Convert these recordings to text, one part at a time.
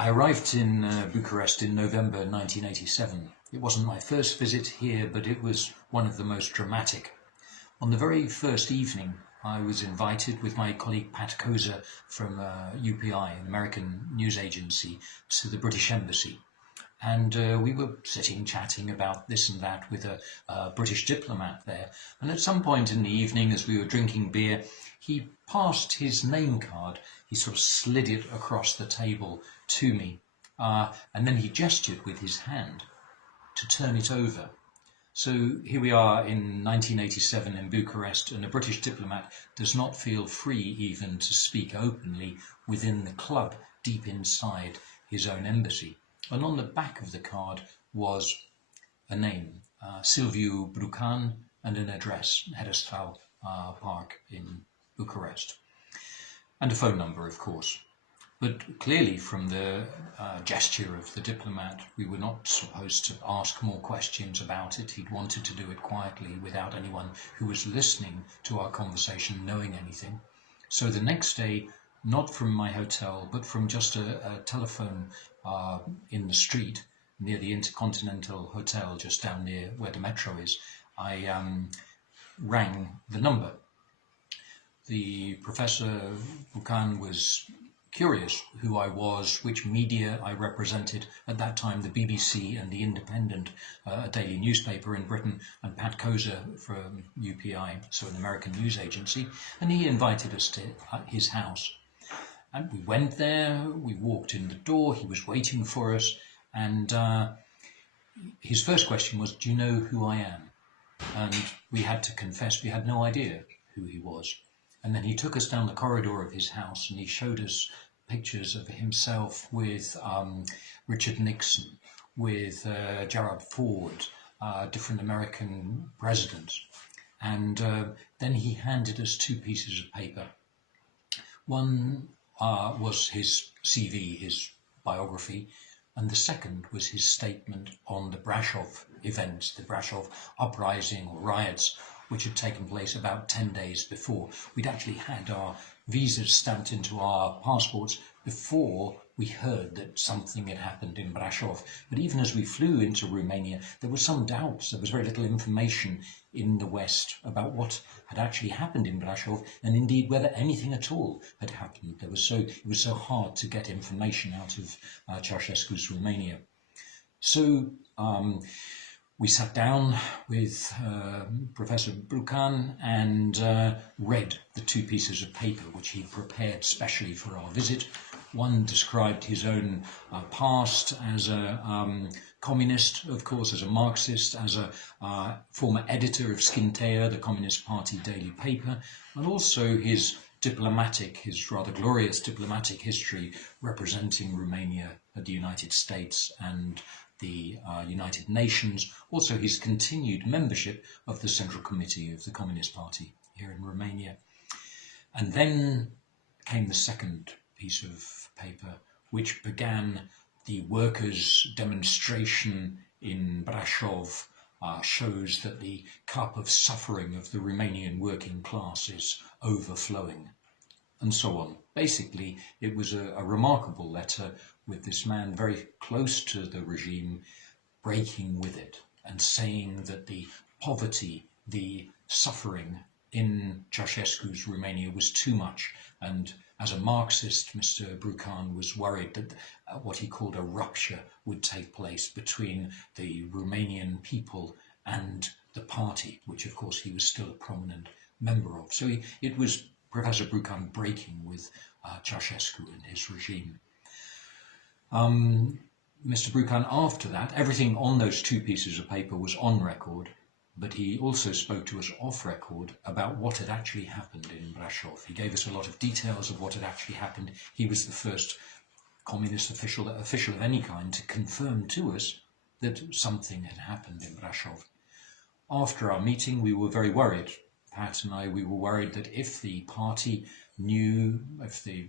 I arrived in Bucharest in November 1987. It wasn't my first visit here, but it was one of the most dramatic. On the very first evening, I was invited with my colleague Pat Koza from UPI, an American news agency, to the British Embassy. And we were sitting chatting about this and that with a British diplomat there. And at some point in the evening, as we were drinking beer, he passed his name card. He sort of slid it across the table to me. And then he gestured with his hand to turn it over. So here we are in 1987 in Bucharest, and a British diplomat does not feel free even to speak openly within the club deep inside his own embassy. And on the back of the card was a name, Silviu Brucan, and an address, Hedestral Park in Bucharest. And a phone number, of course. But clearly from the gesture of the diplomat, we were not supposed to ask more questions about it. He'd wanted to do it quietly without anyone who was listening to our conversation knowing anything. So the next day, not from my hotel, but from just a telephone in the street near the Intercontinental Hotel, just down near where the metro is, I rang the number. The Professor Brucan was curious who I was, which media I represented. At that time, the BBC and the Independent, a daily newspaper in Britain, and Pat Koza from UPI, so an American news agency, and he invited us to his house. And we went there, we walked in the door, he was waiting for us, and his first question was, "Do you know who I am?" And we had to confess we had no idea who he was. And then he took us down the corridor of his house and he showed us pictures of himself with Richard Nixon, with Gerald Ford, different American presidents. And then he handed us two pieces of paper. One was his CV, his biography, and the second was his statement on the Brașov events, the Brașov uprising or riots, which had taken place about 10 days before. We'd actually had our visas stamped into our passports before we heard that something had happened in Brașov. But even as we flew into Romania, there were some doubts. There was very little information in the West about what had actually happened in Brașov, and indeed whether anything at all had happened. It was so hard to get information out of Ceaușescu's Romania. So we sat down with Professor Brucan and read the two pieces of paper which he prepared specially for our visit. One described his own past as a communist, of course, as a Marxist, as a former editor of Schintea, the Communist Party daily paper, and also his rather glorious diplomatic history representing Romania at the United States and the United Nations, also his continued membership of the Central Committee of the Communist Party here in Romania. And then came the second piece of paper, which began the workers' demonstration in Brașov, shows that the cup of suffering of the Romanian working class is overflowing, and so on. Basically, it was a remarkable letter with this man very close to the regime breaking with it and saying that the poverty, the suffering in Ceaușescu's Romania was too much. And as a Marxist, Mr. Brucan was worried that what he called a rupture would take place between the Romanian people and the party, which of course he was still a prominent member of. So it was Professor Brucan breaking with Ceaușescu and his regime. Mr. Brucan, after that, everything on those two pieces of paper was on record, but he also spoke to us off record about what had actually happened in Brașov. He gave us a lot of details of what had actually happened. He was the first communist official of any kind to confirm to us that something had happened in Brașov. After our meeting, we were very worried. Pat and I, we were worried that if the party knew, if the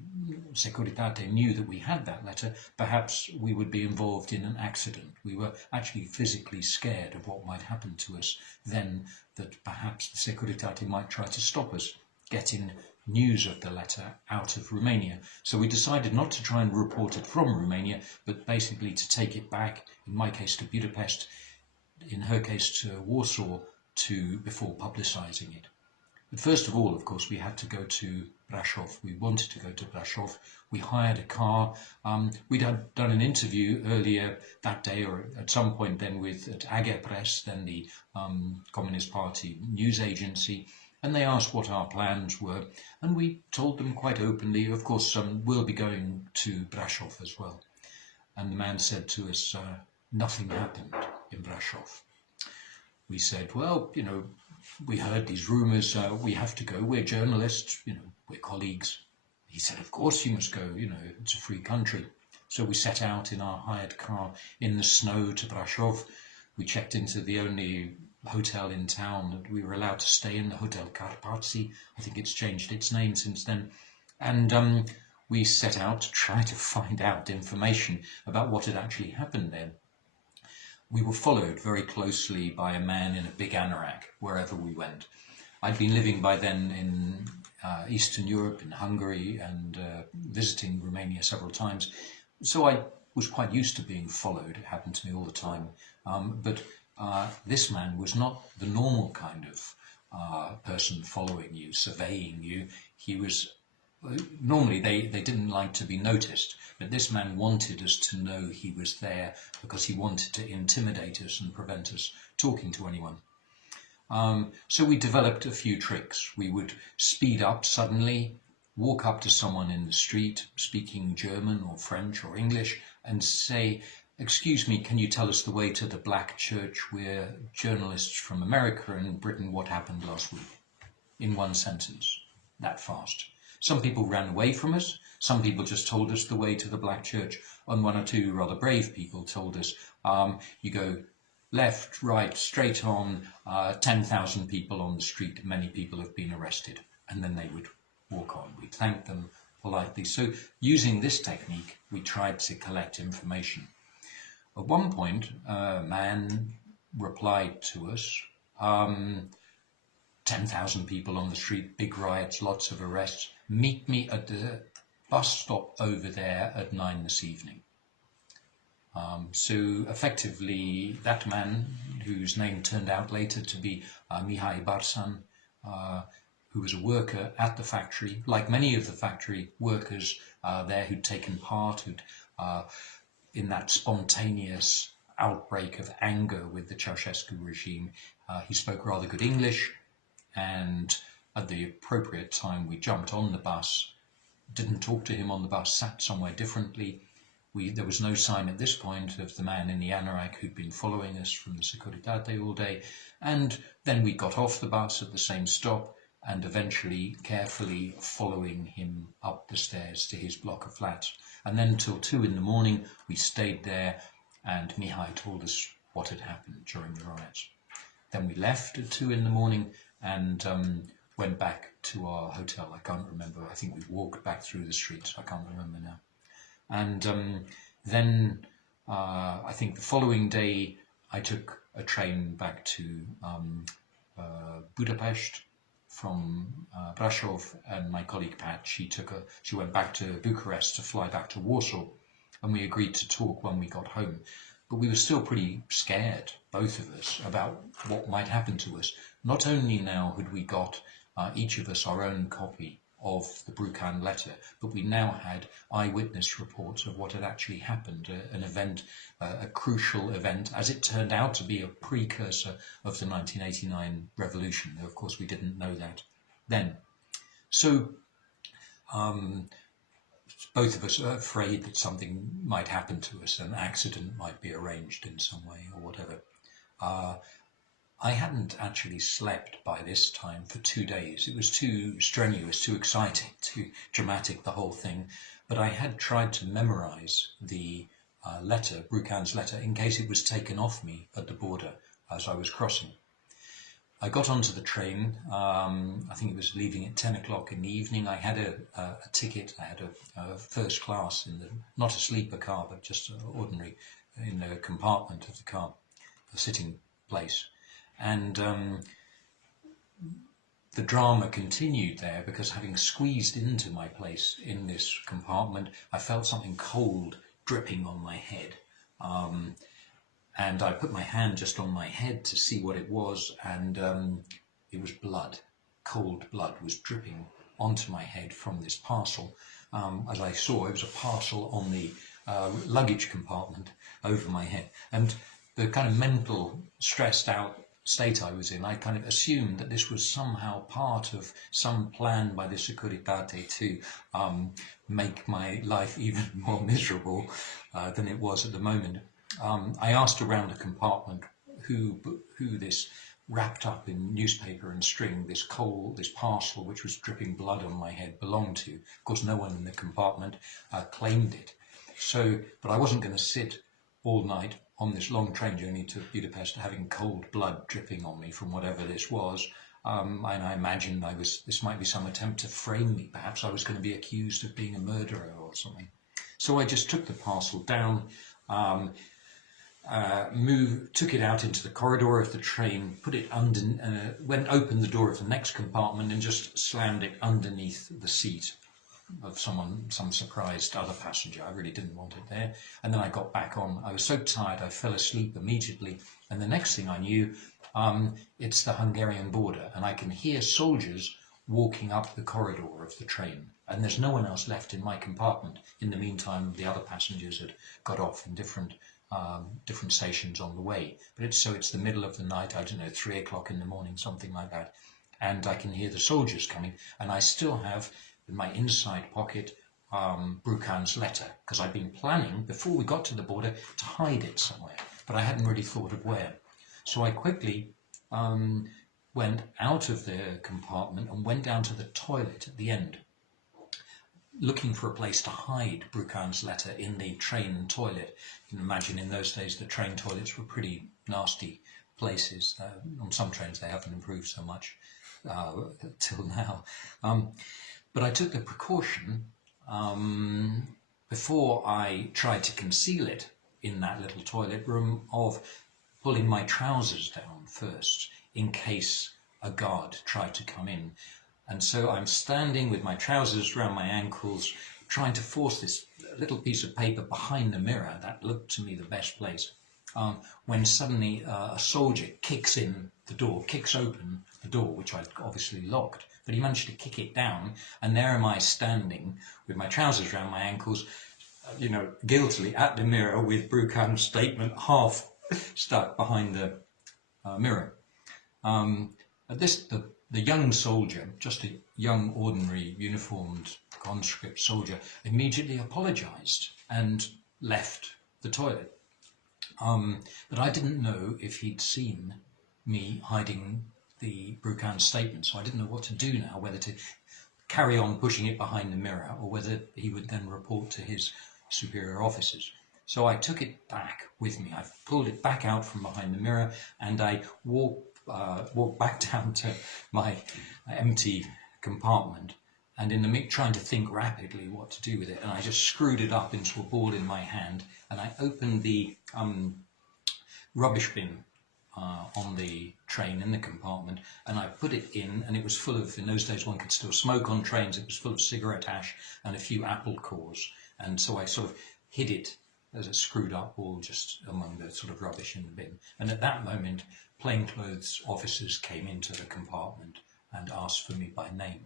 Securitate knew that we had that letter, perhaps we would be involved in an accident. We were actually physically scared of what might happen to us then, that perhaps the Securitate might try to stop us getting news of the letter out of Romania. So we decided not to try and report it from Romania, but basically to take it back, in my case to Budapest, in her case to Warsaw, before publicising it. But first of all, of course, we had to go to Brașov. We wanted to go to Brașov. We hired a car. We'd done an interview earlier that day, or at some point then, at AG Press, then the Communist Party news agency, and they asked what our plans were, and we told them quite openly, of course, we'll be going to Brașov as well. And the man said to us, nothing happened in Brașov. We said, well, we heard these rumours, we have to go, we're journalists, we're colleagues. He said, of course you must go, it's a free country. So we set out in our hired car in the snow to Brașov. We checked into the only hotel in town that we were allowed to stay in, the Hotel Carpații. I think it's changed its name since then. And we set out to try to find out information about what had actually happened there. We were followed very closely by a man in a big anorak wherever we went. I'd been living by then in Eastern Europe, in Hungary, and visiting Romania several times. So I was quite used to being followed. It happened to me all the time. But this man was not the normal kind of person following you, surveying you. He was, normally they didn't like to be noticed, but this man wanted us to know he was there because he wanted to intimidate us and prevent us talking to anyone. So we developed a few tricks. We would speed up suddenly, walk up to someone in the street speaking German or French or English and say, excuse me, can you tell us the way to the Black Church? We're journalists from America and Britain. What happened last week? In one sentence, that fast. Some people ran away from us. Some people just told us the way to the Black Church. And one or two rather brave people told us, you go left, right, straight on, 10,000 people on the street. Many people have been arrested. And then they would walk on. We'd thank them politely. So using this technique, we tried to collect information. At one point, a man replied to us, 10,000 people on the street, big riots, lots of arrests. Meet me at the bus stop over there at 9 this evening. So effectively, that man, whose name turned out later to be Mihai Barsan, who was a worker at the factory, like many of the factory workers there who'd taken part, in that spontaneous outbreak of anger with the Ceaușescu regime. He spoke rather good English, and at the appropriate time we jumped on the bus, didn't talk to him on the bus, sat somewhere differently. There was no sign at this point of the man in the anorak who'd been following us from the Securității all day, and then we got off the bus at the same stop and eventually carefully following him up the stairs to his block of flats. And then till 2 in the morning we stayed there, and Mihai told us what had happened during the riots. Then we left at 2 in the morning and went back to our hotel. I can't remember. I think we walked back through the streets. I can't remember now. And then I think the following day I took a train back to Budapest from Brașov, and my colleague Pat, she went back to Bucharest to fly back to Warsaw, and we agreed to talk when we got home. But we were still pretty scared, both of us, about what might happen to us. Not only now had we got each of us our own copy of the Brucan letter, but we now had eyewitness reports of what had actually happened, an event, a crucial event, as it turned out to be a precursor of the 1989 revolution. Of course, we didn't know that then. So both of us are afraid that something might happen to us, an accident might be arranged in some way or whatever. I hadn't actually slept by this time for 2 days. It was too strenuous, too exciting, too dramatic, the whole thing. But I had tried to memorize the letter, Brucan's letter, in case it was taken off me at the border as I was crossing. I got onto the train. I think it was leaving at 10 o'clock in the evening. I had a ticket. I had a first class, not a sleeper car, but just an ordinary, in the compartment of the car, a sitting place. And the drama continued there, because having squeezed into my place in this compartment, I felt something cold dripping on my head. And I put my hand just on my head to see what it was, and it was blood. Cold blood was dripping onto my head from this parcel. As I saw, it was a parcel on the luggage compartment over my head. And the kind of mental, stressed out state I was in, I kind of assumed that this was somehow part of some plan by the Securitate to make my life even more miserable than it was at the moment. I asked around the compartment who this wrapped up in newspaper and string, this parcel which was dripping blood on my head belonged to. Of course, no one in the compartment claimed it. But I wasn't going to sit all night on this long train journey to Budapest having cold blood dripping on me from whatever this was. And I imagined this might be some attempt to frame me. Perhaps I was going to be accused of being a murderer or something. So I just took the parcel down, took it out into the corridor of the train, put it opened the door of the next compartment and just slammed it underneath the seat of some surprised other passenger. I really didn't want it there. And then I got back on. I was so tired I fell asleep immediately. And the next thing I knew, it's the Hungarian border, and I can hear soldiers walking up the corridor of the train. And there's no one else left in my compartment. In the meantime, the other passengers had got off in different stations on the way. But it's the middle of the night, I don't know, 3 o'clock in the morning, something like that. And I can hear the soldiers coming, and I still have in my inside pocket Brucan's letter, because I'd been planning, before we got to the border, to hide it somewhere, but I hadn't really thought of where. So I quickly went out of the compartment and went down to the toilet at the end, looking for a place to hide Brucan's letter in the train toilet. You can imagine in those days the train toilets were pretty nasty places. On some trains they haven't improved so much till now. But I took the precaution, before I tried to conceal it in that little toilet room, of pulling my trousers down first in case a guard tried to come in. And so I'm standing with my trousers around my ankles, trying to force this little piece of paper behind the mirror. That looked to me the best place. When suddenly a soldier kicks open the door, which I'd obviously locked. But he managed to kick it down, and there am I standing with my trousers around my ankles, guiltily at the mirror with Brucan's statement half stuck behind the mirror. At this, the young soldier, just a young, ordinary, uniformed conscript soldier, immediately apologised and left the toilet. But I didn't know if he'd seen me hiding the Brucan statement, so I didn't know what to do now, whether to carry on pushing it behind the mirror or whether he would then report to his superior officers. So I took it back with me. I pulled it back out from behind the mirror, and I walked back down to my empty compartment, and in the trying to think rapidly what to do with it, and I just screwed it up into a ball in my hand, and I opened the rubbish bin on the train in the compartment, and I put it in, and it was full of, in those days one could still smoke on trains, it was full of cigarette ash and a few apple cores, and so I sort of hid it as a screwed up ball just among the sort of rubbish in the bin. And at that moment, plainclothes officers came into the compartment and asked for me by name.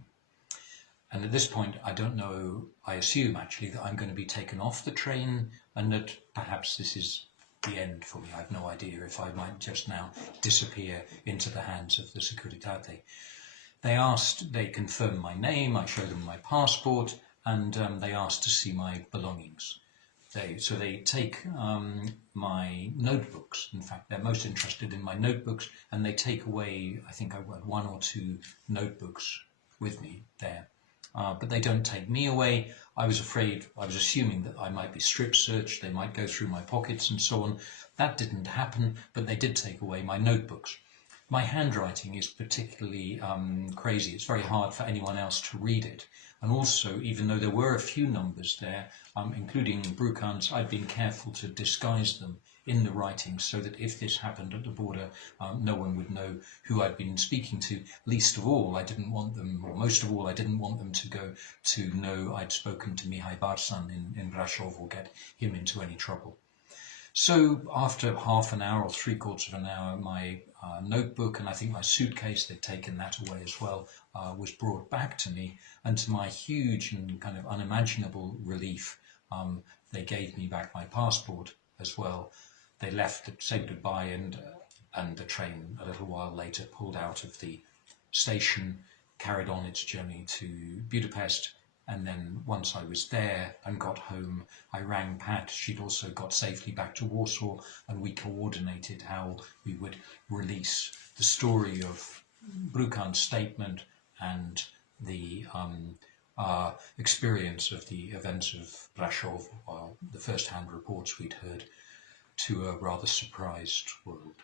And at this point, I don't know, I assume actually that I'm going to be taken off the train, and that perhaps this is the end for me. I have no idea if I might just now disappear into the hands of the Securitate. They confirmed my name, I showed them my passport, and they asked to see my belongings. So they take my notebooks. In fact, they're most interested in my notebooks, and they take away, I think I had 1 or 2 notebooks with me there. But they don't take me away. I was assuming that I might be strip searched, they might go through my pockets and so on. That didn't happen, but they did take away my notebooks. My handwriting is particularly crazy. It's very hard for anyone else to read it. And also, even though there were a few numbers there, including Brucan's, I'd been careful to disguise them in the writing so that if this happened at the border, no one would know who I'd been speaking to. Least of all, I didn't want them, or most of all, I didn't want them to go to know I'd spoken to Mihai Barsan in Brașov or get him into any trouble. So after half an hour or 3/4 of an hour, my notebook and I think my suitcase, they'd taken that away as well, was brought back to me, and to my huge and kind of unimaginable relief, they gave me back my passport as well. They left, said goodbye, and the train a little while later pulled out of the station, carried on its journey to Budapest. And then once I was there and got home, I rang Pat. She'd also got safely back to Warsaw, and we coordinated how we would release the story of Brucan's statement and the experience of the events of Brașov, the first-hand reports we'd heard, to a rather surprised world.